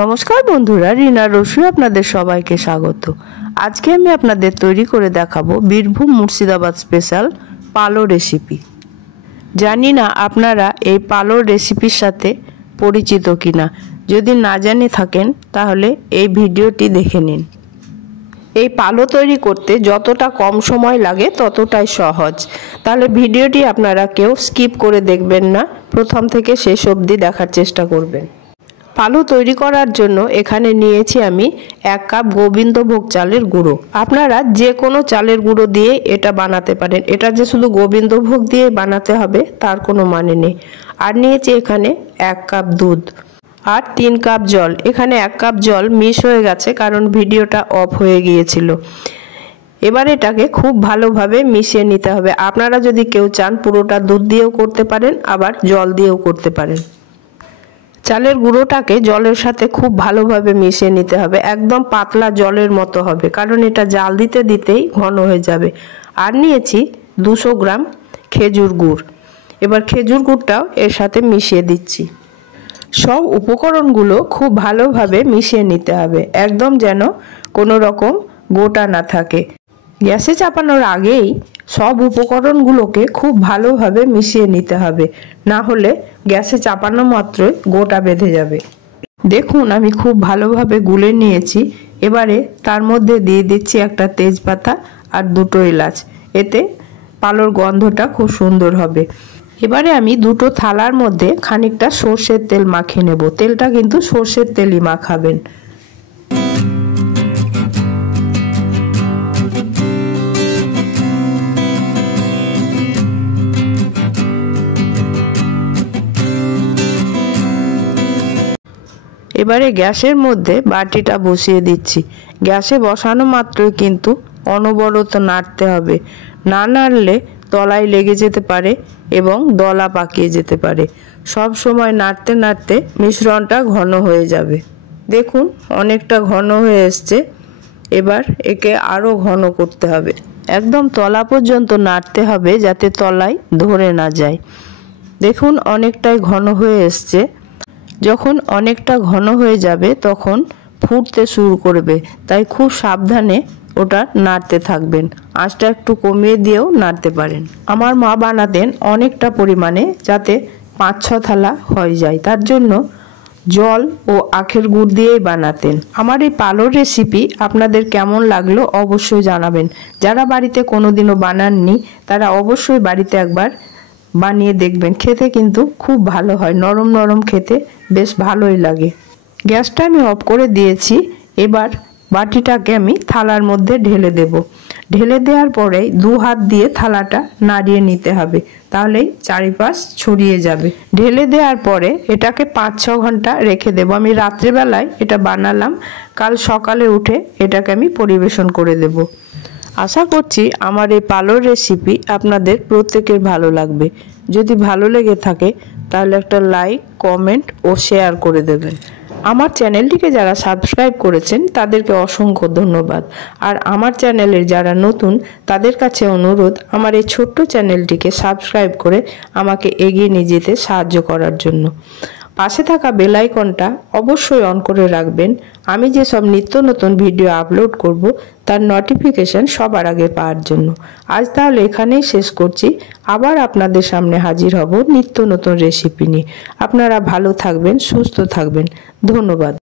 নমস্কার বন্ধুরা, রিনা রসুই আপনাদের সবাইকে স্বাগত। আজকে আমি আপনাদের তৈরি করে দেখাবো বীরভূম মুর্শিদাবাদ স্পেশাল পালো রেসিপি। জানি না আপনারা এই পালোর রেসিপির সাথে পরিচিত কিনা। যদি না জেনে থাকেন তাহলে এই ভিডিওটি দেখে নিন। এই পালো তৈরি করতে যতটা কম সময় লাগে ততটাই সহজ। তাহলে ভিডিওটি আপনারা কেউ স্কিপ করে দেখবেন না, প্রথম থেকে শেষ অবধি দেখার চেষ্টা করবেন। পালো তৈরি করার জন্য এখানে নিয়েছি আমি 1 কাপ গোবিন্দভোগ চালের গুঁড়ো। আপনারা যে কোনো চালের গুঁড়ো দিয়ে এটা বানাতে পারেন, এটা যে শুধু গোবিন্দভোগ দিয়ে বানাতে হবে তার কোনো মানে নেই। আর নিয়েছি এখানে 1 কাপ দুধ আর 3 কাপ জল। এখানে 1 কাপ জল মিস হয়ে গেছে কারণ ভিডিওটা অফ হয়ে গিয়েছিল। এবার এটাকে খুব ভালোভাবে মিশিয়ে নিতে হবে। আপনারা যদি কেউ চান পুরোটা দুধ দিয়েও করতে পারেন, আবার জল দিয়েও করতে পারেন। চালের গুঁড়োটাকে জলের সাথে খুব ভালোভাবে মিশিয়ে নিতে হবে, একদম পাতলা জলের মতো হবে, কারণ এটা জাল দিতে দিতেই ঘন হয়ে যাবে। আর নিয়েছি 200 গ্রাম খেজুর গুড়। এবার খেজুর গুড়টাও এর সাথে মিশিয়ে দিচ্ছি। সব উপকরণগুলো খুব ভালোভাবে মিশিয়ে নিতে হবে, একদম যেন কোনো রকম গোটা না থাকে। গ্যাসে চাপানোর আগেই সব উপকরণগুলোকে খুব ভালোভাবে মিশিয়ে নিতে হবে, না হলে গ্যাসে চাপানো মাত্রই গোটা বেঁধে যাবে। দেখুন আমি খুব ভালোভাবে গুলে নিয়েছি। এবারে তার মধ্যে দিয়ে দিচ্ছি একটা তেজপাতা আর 2টো এলাচ, এতে পালোর গন্ধটা খুব সুন্দর হবে। এবারে আমি 2টো থালার মধ্যে খানিকটা সর্ষের তেল মাখিয়ে নেব। তেলটা কিন্তু সর্ষের তেলই মাখাবেন। এবারে গ্যাসের মধ্যে বাটিটা বসিয়ে দিচ্ছি। গ্যাসে বসানো মাত্রই কিন্তু অনবরত নাড়তে হবে, না নাড়লে তলায় লেগে যেতে পারে এবং দলা পাকিয়ে যেতে পারে। সব সময় নাড়তে নাড়তে মিশ্রণটা ঘন হয়ে যাবে। দেখুন অনেকটা ঘন হয়ে এসছে। এবার একে আরও ঘন করতে হবে, একদম তলা পর্যন্ত নাড়তে হবে যাতে তলায় ধরে না যায়। দেখুন অনেকটাই ঘন হয়ে এসছে। যখন অনেকটা ঘন হয়ে যাবে তখন ফুটতে শুরু করবে, তাই খুব সাবধানে ওটা নাড়তে থাকবেন। আঁচটা একটু কমিয়ে দিয়েও নাড়তে পারেন। আমার মা বানাতেন অনেকটা পরিমাণে, যাতে 5-6 থালা হয়ে যায়, তার জন্য জল ও আখের গুড় দিয়েই বানাতেন। আমার এই পালোর রেসিপি আপনাদের কেমন লাগলো অবশ্যই জানাবেন। যারা বাড়িতে কোনোদিনও বানাননি তারা অবশ্যই বাড়িতে একবার বানিয়ে দেখবেন। খেতে কিন্তু খুব ভালো হয়, নরম নরম খেতে বেশ ভালোই লাগে। গ্যাসটা আমি অফ করে দিয়েছি। এবার বাটিটাকে আমি থালার মধ্যে ঢেলে দেব। ঢেলে দেওয়ার পরে 2 হাত দিয়ে থালাটা নাড়িয়ে নিতে হবে, তাহলেই চারিপাশ ছড়িয়ে যাবে। ঢেলে দেওয়ার পরে এটাকে 5-6 ঘন্টা রেখে দেব। আমি রাত্রেবেলায় এটা বানালাম, কাল সকালে উঠে এটাকে আমি পরিবেশন করে দেব। আশা করছি আমার এই পালোর রেসিপি আপনাদের প্রত্যেকের ভালো লাগবে। যদি ভালো লেগে থাকে তাহলে একটা লাইক, কমেন্ট ও শেয়ার করে দেবেন। আমার চ্যানেলটিকে যারা সাবস্ক্রাইব করেছেন তাদেরকে অসংখ্য ধন্যবাদ। আর আমার চ্যানেলের যারা নতুন তাদের কাছে অনুরোধ, আমার এই ছোট্ট চ্যানেলটিকে সাবস্ক্রাইব করে আমাকে এগিয়ে নিয়ে যেতে সাহায্য করার জন্য। পাশে থাকা বেল আইকনটা অবশ্যই অন করে রাখবেন। আমি যে সব নিত্য নতুন ভিডিও আপলোড করব তার নোটিফিকেশন সবার আগে পাওয়ার জন্য। আজ তাহলে এখানেই শেষ করছি। আবার আপনাদের সামনে হাজির হব নিত্য নতুন রেসিপি নিয়ে। আপনারা ভালো থাকবেন, সুস্থ থাকবেন। ধন্যবাদ।